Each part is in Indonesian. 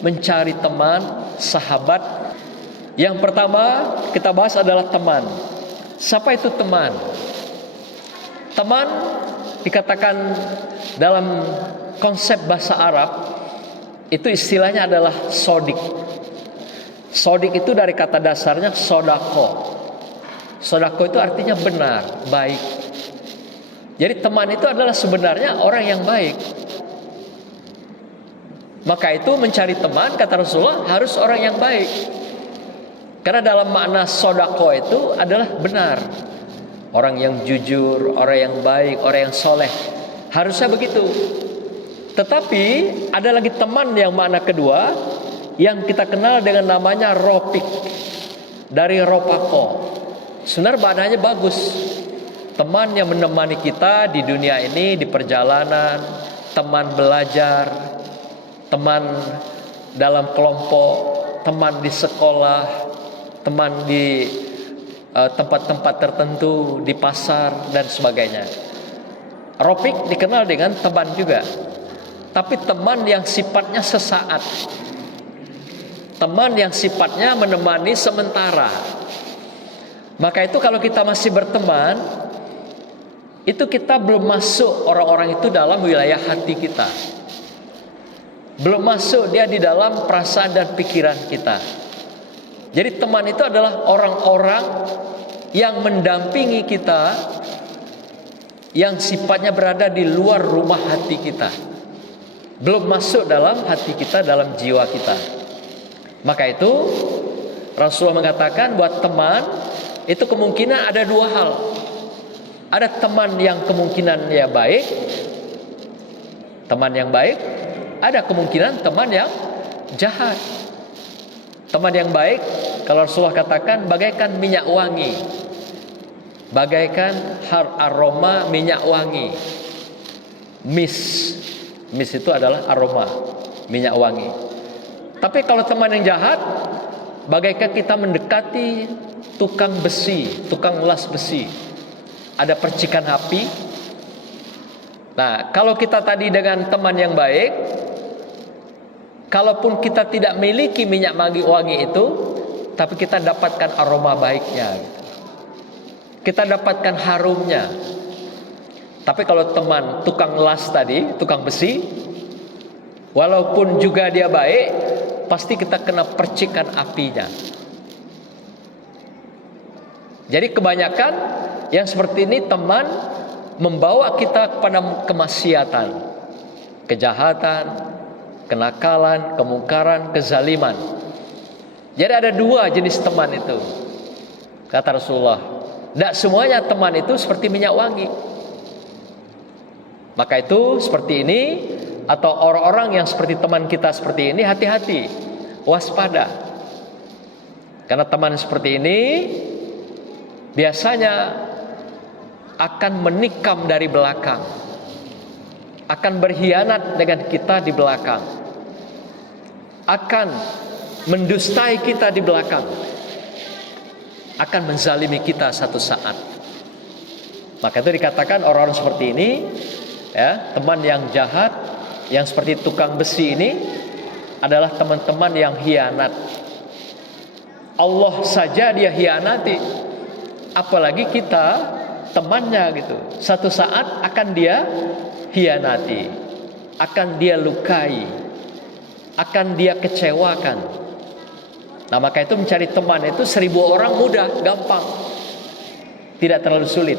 mencari teman, sahabat. Yang pertama kita bahas adalah teman. Siapa itu teman? Teman dikatakan dalam konsep bahasa Arab itu istilahnya adalah sodik. Sodik itu dari kata dasarnya sodako. Sodako itu artinya benar, baik. Jadi teman itu adalah sebenarnya orang yang baik. Maka itu mencari teman, kata Rasulullah, harus orang yang baik. Karena dalam makna sodako itu adalah benar. Orang yang jujur, orang yang baik, orang yang soleh. Harusnya begitu. Tetapi ada lagi teman yang makna kedua, yang kita kenal dengan namanya ropik. Dari ropako. Sebenarnya maknanya bagus. Teman yang menemani kita di dunia ini, di perjalanan, teman belajar, teman dalam kelompok, teman di sekolah, teman di tempat-tempat tertentu, di pasar dan sebagainya. Ropik dikenal dengan teman juga, tapi teman yang sifatnya sesaat, teman yang sifatnya menemani sementara. Maka itu kalau kita masih berteman, itu kita belum masuk orang-orang itu dalam wilayah hati kita. Belum masuk dia di dalam perasaan dan pikiran kita. Jadi teman itu adalah orang-orang yang mendampingi kita, yang sifatnya berada di luar rumah hati kita, belum masuk dalam hati kita, dalam jiwa kita. Maka itu Rasulullah mengatakan buat teman itu kemungkinan ada dua hal. Ada teman yang kemungkinan ya baik, teman yang baik. Ada kemungkinan teman yang jahat. Teman yang baik, kalau Rasulullah katakan bagaikan minyak wangi, bagaikan aroma minyak wangi. Mis itu adalah aroma minyak wangi. Tapi kalau teman yang jahat, bagaikan kita mendekati tukang besi, tukang las besi. Ada percikan api. Nah, kalau kita tadi dengan teman yang baik, kalaupun kita tidak memiliki minyak wangi itu, tapi kita dapatkan aroma baiknya, kita dapatkan harumnya. Tapi kalau teman tukang las tadi, tukang besi, walaupun juga dia baik, pasti kita kena percikan apinya. Jadi kebanyakan yang seperti ini teman membawa kita kepada kemaksiatan, kejahatan, kenakalan, kemungkaran, kezaliman. Jadi ada dua jenis teman itu, kata Rasulullah. Tidak semuanya teman itu seperti minyak wangi. Maka itu seperti ini, atau orang-orang yang seperti teman kita seperti ini, hati-hati, waspada. Karena teman seperti ini biasanya akan menikam dari belakang, akan berkhianat dengan kita di belakang, akan mendustai kita di belakang, akan menzalimi kita satu saat. Maka itu dikatakan orang-orang seperti ini, ya, teman yang jahat, yang seperti tukang besi ini adalah teman-teman yang khianat. Allah saja dia khianati, apalagi kita temannya gitu. Satu saat akan dia khianati, akan dia lukai, akan dia kecewakan. Nah, maka itu mencari teman itu 1000 orang mudah, gampang, tidak terlalu sulit.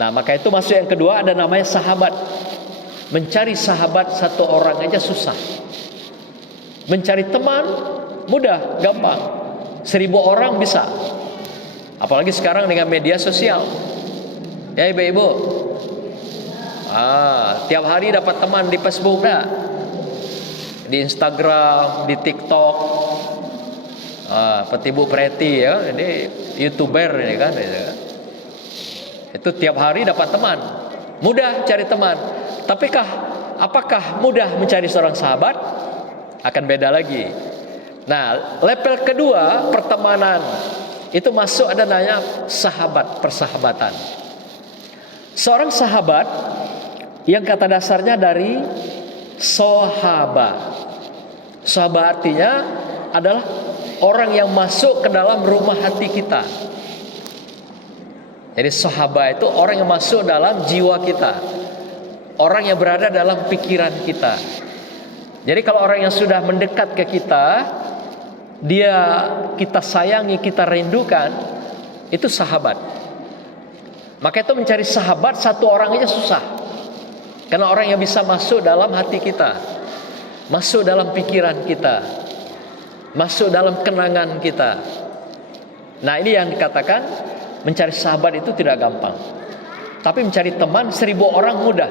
Nah, maka itu masuk yang kedua, ada namanya sahabat. Mencari sahabat satu orang aja susah. Mencari teman mudah, gampang. 1000 orang bisa. Apalagi sekarang dengan media sosial. Ya ibu-ibu, tiap hari dapat teman di Facebook dah, di Instagram, di TikTok. Seperti Bu Preti ya, ini YouTuber ini kan. Itu tiap hari dapat teman. Mudah cari teman. Tapi apakah mudah mencari seorang sahabat? Akan beda lagi. Nah, level kedua pertemanan itu masuk ada namanya sahabat, persahabatan. Seorang sahabat yang kata dasarnya dari sohaba. Sahabat artinya adalah orang yang masuk ke dalam rumah hati kita. Jadi sahabat itu orang yang masuk dalam jiwa kita, orang yang berada dalam pikiran kita. Jadi kalau orang yang sudah mendekat ke kita, dia kita sayangi, kita rindukan, itu sahabat. Maka itu mencari sahabat satu orang aja susah. Karena orang yang bisa masuk dalam hati kita, masuk dalam pikiran kita, masuk dalam kenangan kita. Nah, ini yang dikatakan mencari sahabat itu tidak gampang. Tapi mencari teman 1000 orang mudah.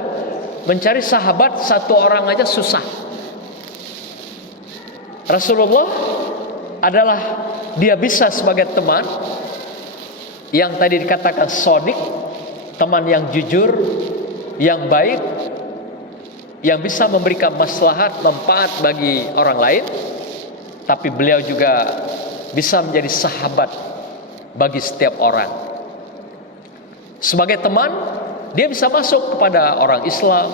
Mencari sahabat satu orang aja susah. Rasulullah adalah dia bisa sebagai teman yang tadi dikatakan shodiq, teman yang jujur, yang baik, yang bisa memberikan maslahat, manfaat bagi orang lain. Tapi beliau juga bisa menjadi sahabat bagi setiap orang. Sebagai teman, dia bisa masuk kepada orang Islam,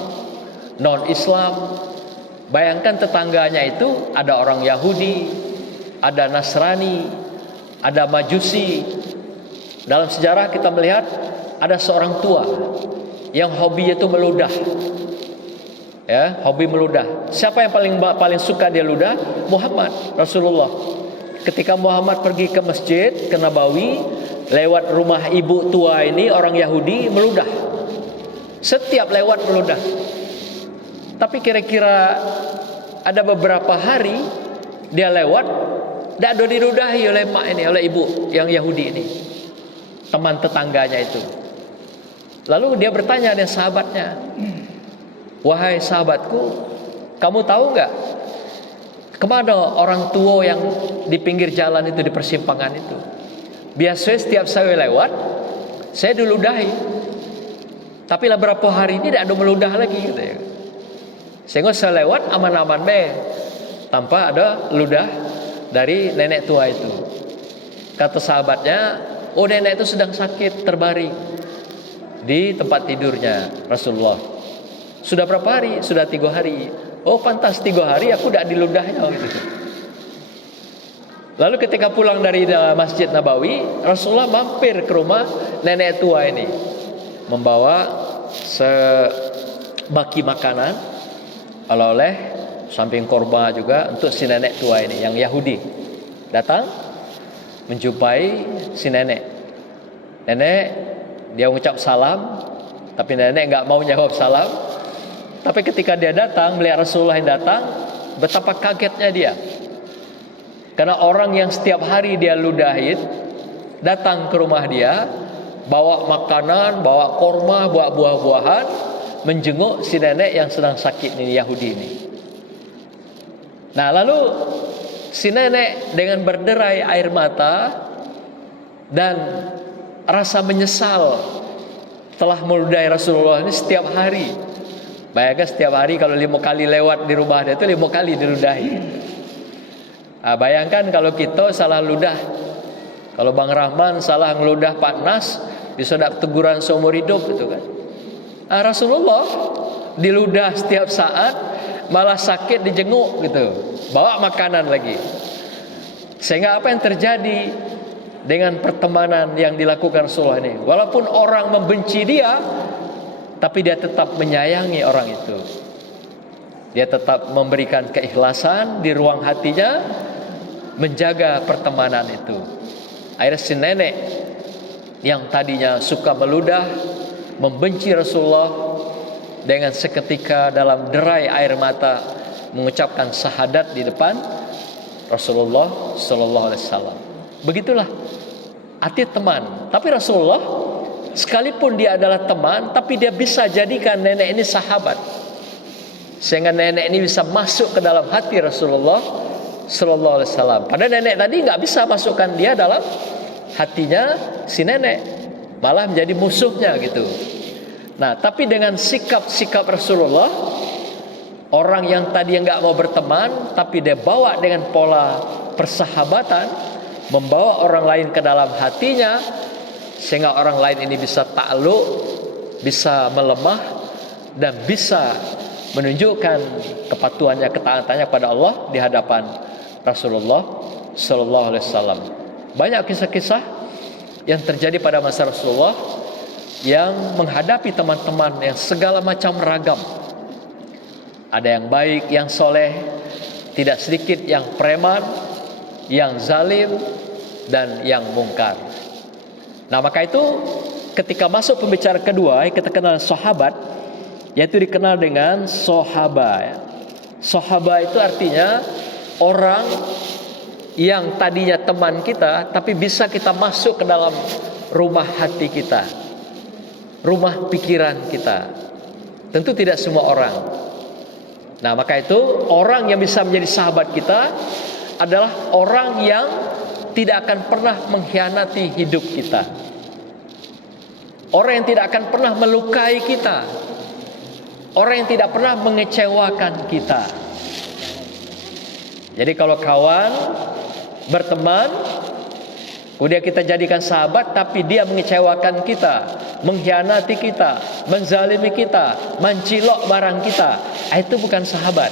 non-Islam. Bayangkan tetangganya itu ada orang Yahudi, ada Nasrani, ada Majusi. Dalam sejarah kita melihat ada seorang tua yang hobinya itu meludah. Ya, hobi meludah. Siapa yang paling suka dia ludah? Muhammad, Rasulullah. Ketika Muhammad pergi ke masjid, ke Nabawi, lewat rumah ibu tua ini, orang Yahudi meludah. Setiap lewat meludah. Tapi kira-kira ada beberapa hari dia lewat, tidak ada diludahi oleh mak ini, oleh ibu yang Yahudi ini, teman tetangganya itu. Lalu dia bertanya dengan sahabatnya, wahai sahabatku, kamu tahu nggak kemana orang tua yang di pinggir jalan itu, di persimpangan itu? Biasanya setiap saya lewat, saya diludahi. Tapi lah berapa hari ini tidak ada meludah lagi gitu ya. Sehingga saya lewat aman-aman be, tanpa ada ludah dari nenek tua itu. Kata sahabatnya, oh nenek itu sedang sakit, terbaring di tempat tidurnya Rasulullah. Sudah berapa hari? Sudah 3 hari. Oh pantas 3 hari aku tidak diludahnya gitu. Lalu ketika pulang dari Masjid Nabawi, Rasulullah mampir ke rumah nenek tua ini, membawa sebaki makanan, oleh-oleh, samping korban juga untuk si nenek tua ini yang Yahudi. Datang menjumpai si nenek. Nenek dia mengucap salam, tapi nenek enggak mau jawab salam. Tapi ketika dia datang, melihat Rasulullah yang datang, betapa kagetnya dia. Karena orang yang setiap hari dia ludahin datang ke rumah dia, bawa makanan, bawa korma, bawa buah-buahan, menjenguk si nenek yang sedang sakit ini, Yahudi ini. Nah, lalu si nenek dengan berderai air mata dan rasa menyesal telah meludahi Rasulullah ini setiap hari. Bayangkan setiap hari kalau 5 kali lewat di rumah dia itu 5 kali diludahi. Nah, bayangkan kalau kita salah ludah, kalau Bang Rahman salah ngeludah Pak Nas, bisa dapat teguran seumur hidup gitu kan. Nah, Rasulullah diludah setiap saat, malah sakit dijenguk gitu, bawa makanan lagi. Sehingga apa yang terjadi dengan pertemanan yang dilakukan Rasulullah ini? Walaupun orang membenci dia, tapi dia tetap menyayangi orang itu. Dia tetap memberikan keikhlasan di ruang hatinya, menjaga pertemanan itu. Akhirnya si nenek yang tadinya suka meludah, membenci Rasulullah, dengan seketika dalam derai air mata mengucapkan syahadat di depan Rasulullah sallallahu alaihi wasallam. Begitulah arti teman. Tapi Rasulullah sekalipun dia adalah teman, tapi dia bisa jadikan nenek ini sahabat. Sehingga nenek ini bisa masuk ke dalam hati Rasulullah sallallahu alaihi wasallam. Padahal nenek tadi nggak bisa masukkan dia dalam hatinya si nenek, malah menjadi musuhnya gitu. Nah, tapi dengan sikap-sikap Rasulullah, orang yang tadi nggak mau berteman, tapi dia bawa dengan pola persahabatan, membawa orang lain ke dalam hatinya, sehingga orang lain ini bisa takluk, bisa melemah, dan bisa menunjukkan kepatuhannya, ketaatannya kepada Allah di hadapan Rasulullah Sallallahu Alaihi Wasallam. Banyak kisah-kisah yang terjadi pada masa Rasulullah yang menghadapi teman-teman yang segala macam ragam. Ada yang baik, yang soleh, tidak sedikit yang preman, yang zalim, dan yang mungkar. Nah, maka itu ketika masuk pembicaraan kedua, kita kenal sahabat, yaitu dikenal dengan sohaba. Sohaba itu artinya orang yang tadinya teman kita, tapi bisa kita masuk ke dalam rumah hati kita, rumah pikiran kita. Tentu tidak semua orang. Nah, maka itu orang yang bisa menjadi sahabat kita adalah orang yang tidak akan pernah mengkhianati hidup kita. Orang yang tidak akan pernah melukai kita. Orang yang tidak pernah mengecewakan kita. Jadi kalau kawan, berteman, kemudian kita jadikan sahabat, tapi dia mengecewakan kita, mengkhianati kita, menzalimi kita, mencilok barang kita, itu bukan sahabat.